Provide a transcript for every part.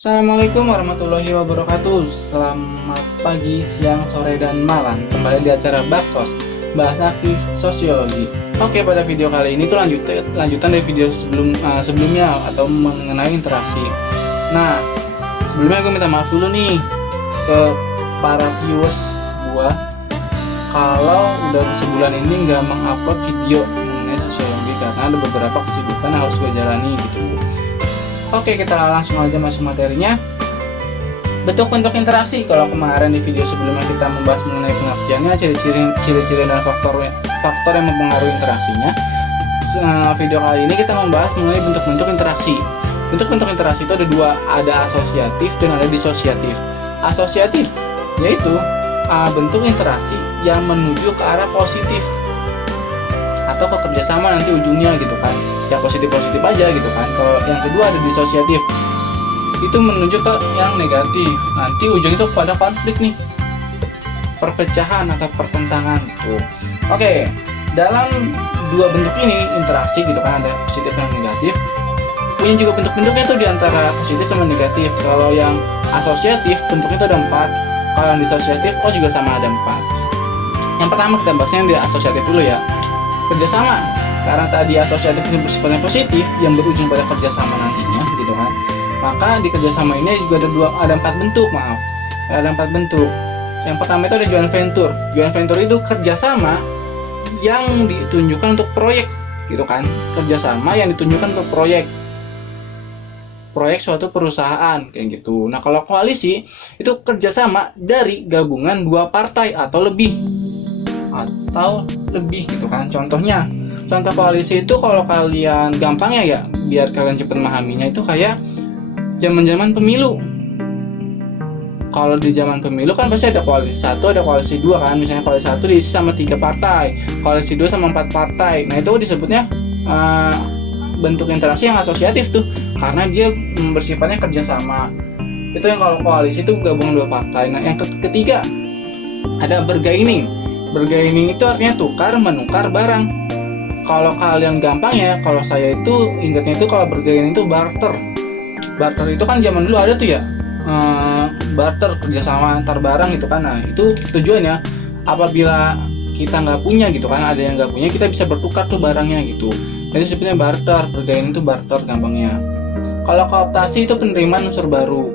Assalamualaikum warahmatullahi wabarakatuh. Selamat pagi, siang, sore, dan malam. Kembali di acara Baksos, bahas aksi sosiologi. Oke, pada video kali ini tuh lanjutan dari video sebelumnya atau mengenai interaksi. Nah, sebelumnya gue minta maaf dulu nih ke para viewers gua kalau udah sebulan ini nggak mengupload video mengenai sosiologi karena ada beberapa kesibukan yang harus gue jalani gitu. Oke, kita langsung aja masuk materinya. Bentuk-bentuk interaksi. Kalau kemarin di video sebelumnya kita membahas mengenai pengertiannya, ciri-ciri dan faktor yang mempengaruhi interaksinya. Video kali ini kita membahas mengenai bentuk-bentuk interaksi. Bentuk-bentuk interaksi itu ada dua, ada asosiatif dan ada disosiatif. Asosiatif yaitu bentuk interaksi yang menuju ke arah positif atau ke kerjasama nanti ujungnya gitu kan, ya positif-positif aja gitu kan. Kalau yang kedua ada disosiatif, itu menuju ke yang negatif, nanti ujungnya itu pada konflik nih, perpecahan atau pertentangan gitu. Oke, dalam dua bentuk ini interaksi gitu kan, ada positif dan negatif, punya juga bentuk-bentuknya tuh diantara positif sama negatif. Kalau yang asosiatif bentuknya itu ada 4, kalau yang disosiatif juga sama ada 4. Yang pertama kita bahasnya yang di asosiatif dulu ya, kerjasama. Karena tadi asosiatif ini bersifatnya positif yang berujung pada kerjasama nantinya gitu kan, maka di kerjasama ini juga ada 4 bentuk, ada 4 bentuk. Yang pertama itu ada joint venture. Joint venture itu kerjasama yang ditunjukkan untuk proyek gitu kan, kerjasama yang ditunjukkan untuk proyek suatu perusahaan kayak gitu. Nah, kalau koalisi itu kerjasama dari gabungan 2 partai atau lebih gitu kan. Contoh koalisi itu kalau kalian gampangnya ya, biar kalian cepat memahaminya, itu kayak zaman-zaman pemilu. Kalau di zaman pemilu kan pasti ada koalisi 1, ada koalisi 2 kan. Misalnya koalisi 1 diisi sama 3 partai, koalisi 2 sama 4 partai. Nah, itu disebutnya bentuk interaksi yang asosiatif tuh, karena dia bersifatnya kerjasama. Itu yang kalau koalisi itu gabungan 2 partai. Nah, yang ketiga ada bargaining. Bargaining itu artinya tukar menukar barang. Kalau kalian gampang ya, kalau saya itu ingatnya itu kalau bargaining itu barter. Barter itu kan zaman dulu ada tuh ya, barter, kerjasama antar barang gitu kan. Nah, itu tujuannya apabila kita nggak punya gitu kan, ada yang nggak punya, kita bisa bertukar tuh barangnya gitu. Itu sebenarnya barter. Bargaining itu barter gampangnya. Kalau kooptasi itu penerimaan unsur baru.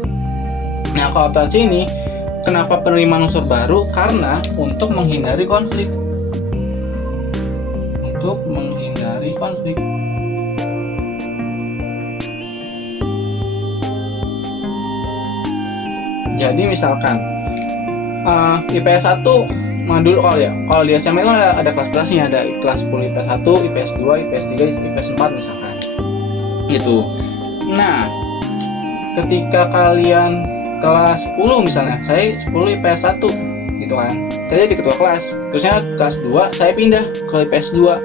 Nah, kooptasi ini kenapa penerimaan unsur baru? Karena untuk menghindari konflik. Jadi misalkan IPS 1 dulu kalau di SMA itu ada kelas-kelasnya, ada kelas 10 IPS 1, IPS 2, IPS 3, IPS 4 misalkan gitu. Nah, ketika kalian kelas 10 misalnya, saya 10 IPS 1 gitu kan, saya jadi ketua kelas, terusnya kelas 2 saya pindah ke IPS 2,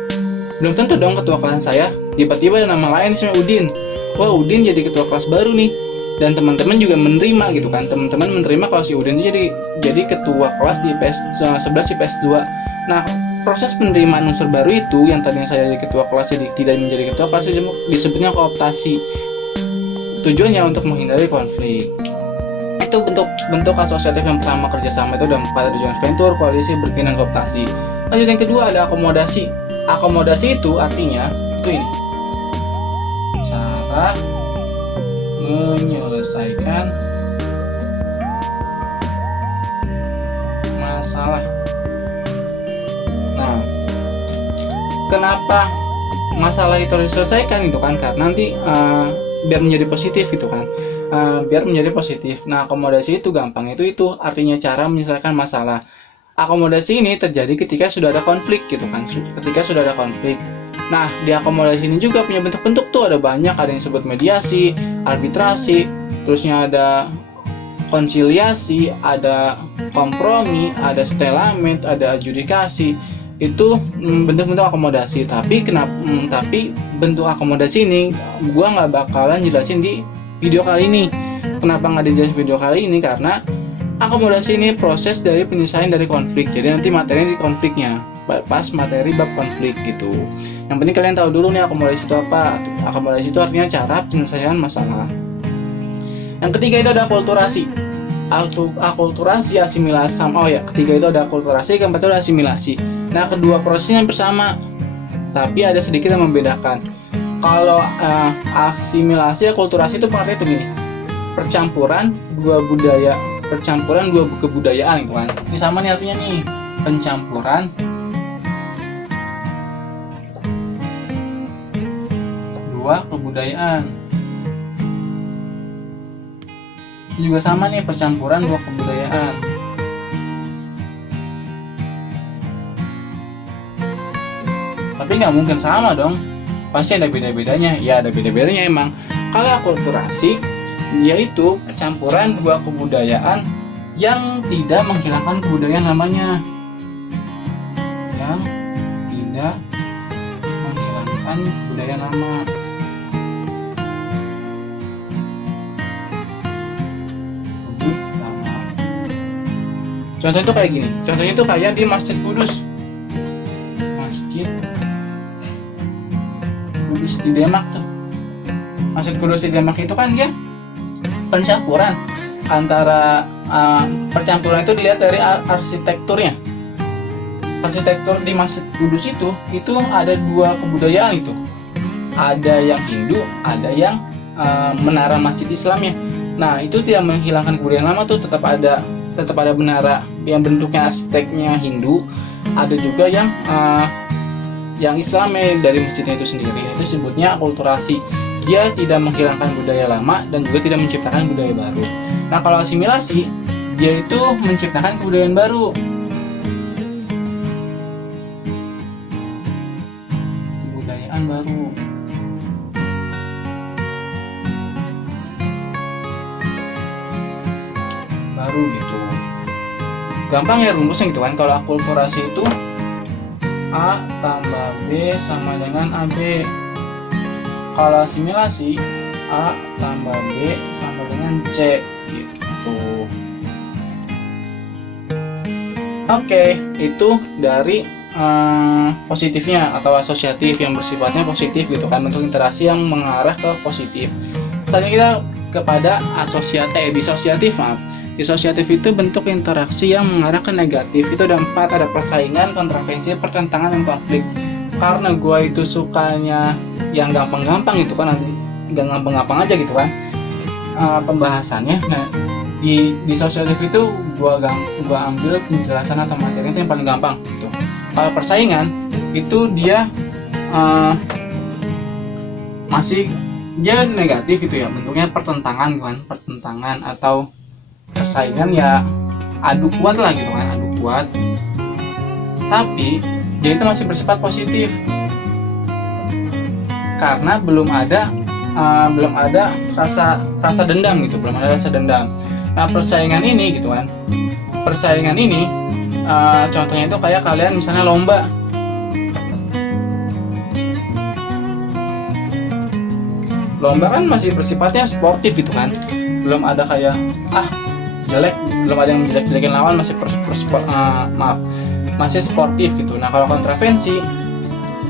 belum tentu dong ketua kelas saya tiba-tiba ada nama lain namanya Udin. Wah, Udin jadi ketua kelas baru nih, dan teman-teman juga menerima gitu kan, teman-teman menerima kalau si Udin itu jadi ketua kelas di IPS 11 IPS 2. Nah, proses penerimaan unsur baru itu yang tadinya saya jadi ketua kelas jadi tidak menjadi ketua kelas disebutnya kooptasi. Tujuannya untuk menghindari konflik. Itu bentuk asosiatif yang pertama, kerjasama itu ada 4, ada joint venture, koalisi, bargaining, kooptasi. Lanjut yang kedua ada akomodasi. Akomodasi itu artinya itu ini, cara menyelesaikan masalah. Nah, kenapa masalah itu harus diselesaikan gitu kan? Karena nanti biar menjadi positif gitu kan, biar menjadi positif. Nah, akomodasi itu gampang, itu artinya cara menyelesaikan masalah. Akomodasi ini terjadi ketika sudah ada konflik gitu kan, ketika sudah ada konflik. Nah, di akomodasi ini juga punya bentuk-bentuk tuh, ada banyak, ada yang disebut mediasi, arbitrasi, terusnya ada konsiliasi, ada kompromi, ada stalemate, ada adjudikasi. Itu bentuk-bentuk akomodasi. Tapi bentuk akomodasi ini gua nggak bakalan jelasin di video kali ini. Kenapa nggak dijelasin video kali ini? Karena akomodasi ini proses dari penyelesaian dari konflik. Jadi nanti materi di konfliknya, pas materi bab konflik gitu. Yang penting kalian tahu dulu nih akomodasi itu apa. Akomodasi itu artinya cara penyelesaian masalah. Yang ketiga itu ada akulturasi. Akulturasi, asimilasi sama ketiga itu ada akulturasi, keempat itu ada asimilasi. Nah, kedua prosesnya bersama, tapi ada sedikit yang membedakan. Kalau asimilasi, akulturasi itu pengertiannya itu gini, percampuran dua kebudayaan gitu kan. Ini sama nih artinya nih, pencampuran dua kebudayaan. Ini juga sama nih, percampuran dua kebudayaan. Tapi nggak mungkin sama dong, pasti ada beda-bedanya. Ya ada beda-bedanya emang. Kalau akulturasi, yaitu percampuran dua kebudayaan yang tidak menghilangkan kebudayaan namanya. Yang tidak menghilangkan kebudayaan lama. Contohnya itu kayak gini. Contohnya itu kayak di Masjid Kudus. Masjid Kudus di Demak tuh. Masjid Kudus di Demak itu kan dia pencampuran antara percampuran itu dilihat dari arsitekturnya. Arsitektur di Masjid Kudus itu ada dua kebudayaan itu. Ada yang Hindu, ada yang menara Masjid Islamnya. Nah, itu tidak menghilangkan kebudayaan lama tuh, tetap ada menara yang bentuknya arsiteknya Hindu, ada juga yang Islamnya dari masjidnya itu sendiri. Itu sebutnya akulturasi. Dia tidak menghilangkan budaya lama dan juga tidak menciptakan budaya baru. Nah, kalau asimilasi, dia itu menciptakan kebudayaan baru. Kebudayaan baru. Gitu. Gampang ya rumusnya gitu kan. Kalau akulturasi itu A tambah B sama dengan AB. Kalau asimilasi A tambah B sama dengan C gitu. Oke, itu dari positifnya atau asosiatif yang bersifatnya positif gitu kan, bentuk interaksi yang mengarah ke positif. Selanjutnya kita kepada disosiatif. Disosiatif itu bentuk interaksi yang mengarah ke negatif. Itu ada 4, ada persaingan, kontravensi, pertentangan, dan konflik. Karena gue itu sukanya yang gampang-gampang gitu kan, nggak gampang-gampang aja gitu kan pembahasannya. Nah, di disosiatif itu gue ambil penjelasan atau materi itu yang paling gampang gitu. Kalau persaingan itu dia masih dia negatif gitu ya, bentuknya pertentangan kan, pertentangan atau persaingan ya adu kuat lah gitu kan, adu kuat. Tapi dia itu masih bersifat positif karena belum ada rasa dendam gitu, belum ada rasa dendam. Nah, persaingan ini gitu kan, contohnya itu kayak kalian misalnya lomba. Lomba kan masih bersifatnya sportif gitu kan, belum ada kayak jelek, belum ada yang jelek-jelekin lawan, masih sportif gitu. Nah, kalau kontravensi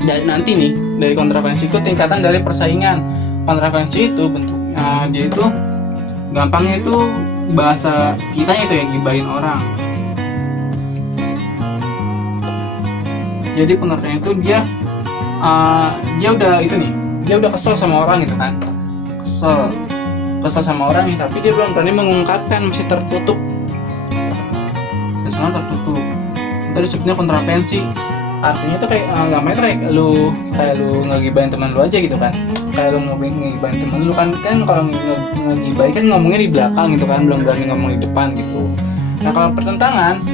dari kontravensi itu tingkatan dari persaingan. Kontravensi itu bentuknya dia itu gampangnya itu bahasa kitanya itu ya gibahin orang. Jadi pengertiannya itu dia udah kesel sama orang gitu kan, kesel sama orang nih, tapi dia belum berani mengungkapkan, masih tertutup. Keselan tertutup. Itu disebutnya kontravensi. Artinya itu kayak gampangnya itu kayak lu ngegibahin teman lu aja gitu kan. Kayak lu ngegibahin teman lu kan kalau ngegibahin kan ngomongnya di belakang gitu kan, belum berani ngomong di depan gitu. Nah, kalau pertentangan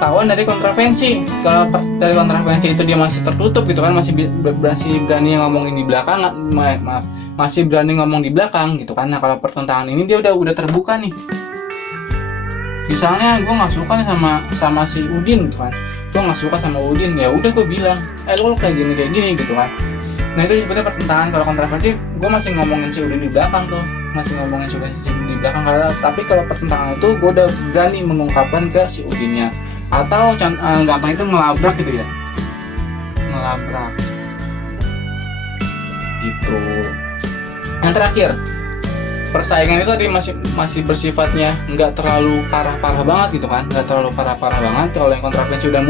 tawan dari kontravensi. Kalau dari kontravensi itu dia masih tertutup gitu kan, masih berani ngomongin di belakang, masih berani ngomong di belakang gitu kan. Nah, kalau pertentangan ini dia udah terbuka nih. Misalnya gue nggak suka nih sama si Udin gitu kan, gue nggak suka sama Udin, ya udah gue bilang, lo kayak gini gitu kan. Nah, itu disebutnya pertentangan. Kalau kontravensi gue masih ngomongin si Udin di belakang tuh, masih ngomongin si Udin di belakang. Tapi kalau pertentangan itu gue udah berani mengungkapkan ke si Udinnya. Atau gampang itu ngelabrak gitu ya, gitu. Yang terakhir persaingan itu tadi masih bersifatnya nggak terlalu parah-parah banget gitu kan, nggak terlalu parah-parah banget. Kalau yang kontravensi udah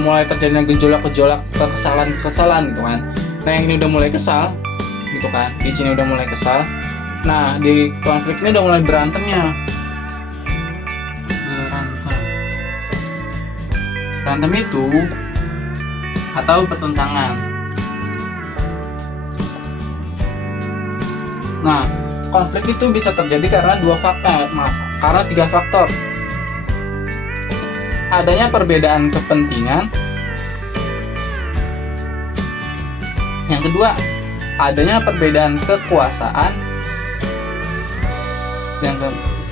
mulai terjadinya gejolak-gejolak, kesalahan gitu kan. Nah yang ini udah mulai kesal gitu kan, di sini udah mulai kesal. Nah di konflik ini udah mulai berantemnya, berantem itu atau pertentangan. Nah konflik itu bisa terjadi karena karena 3 faktor. Adanya perbedaan kepentingan. Yang kedua, adanya perbedaan kekuasaan.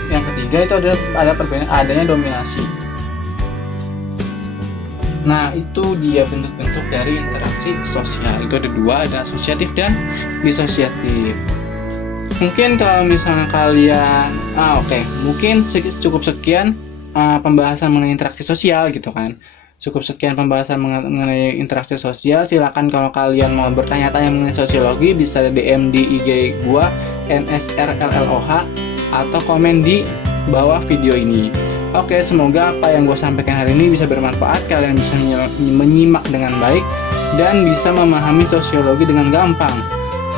Yang ketiga itu ada perbedaan adanya dominasi. Nah, itu dia bentuk-bentuk dari interaksi sosial. Itu ada 2, ada asosiatif dan disosiatif. Mungkin kalau misalnya kalian, mungkin cukup sekian pembahasan mengenai interaksi sosial gitu kan. Cukup sekian pembahasan mengenai interaksi sosial. Silakan kalau kalian mau bertanya-tanya mengenai sosiologi bisa DM di IG gua NSRLLOH atau komen di bawah video ini. Oke, semoga apa yang gue sampaikan hari ini bisa bermanfaat. Kalian bisa menyimak dengan baik dan bisa memahami sosiologi dengan gampang.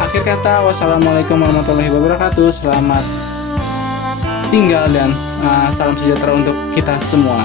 Akhir kata, wassalamualaikum warahmatullahi wabarakatuh. Selamat tinggal dan salam sejahtera untuk kita semua.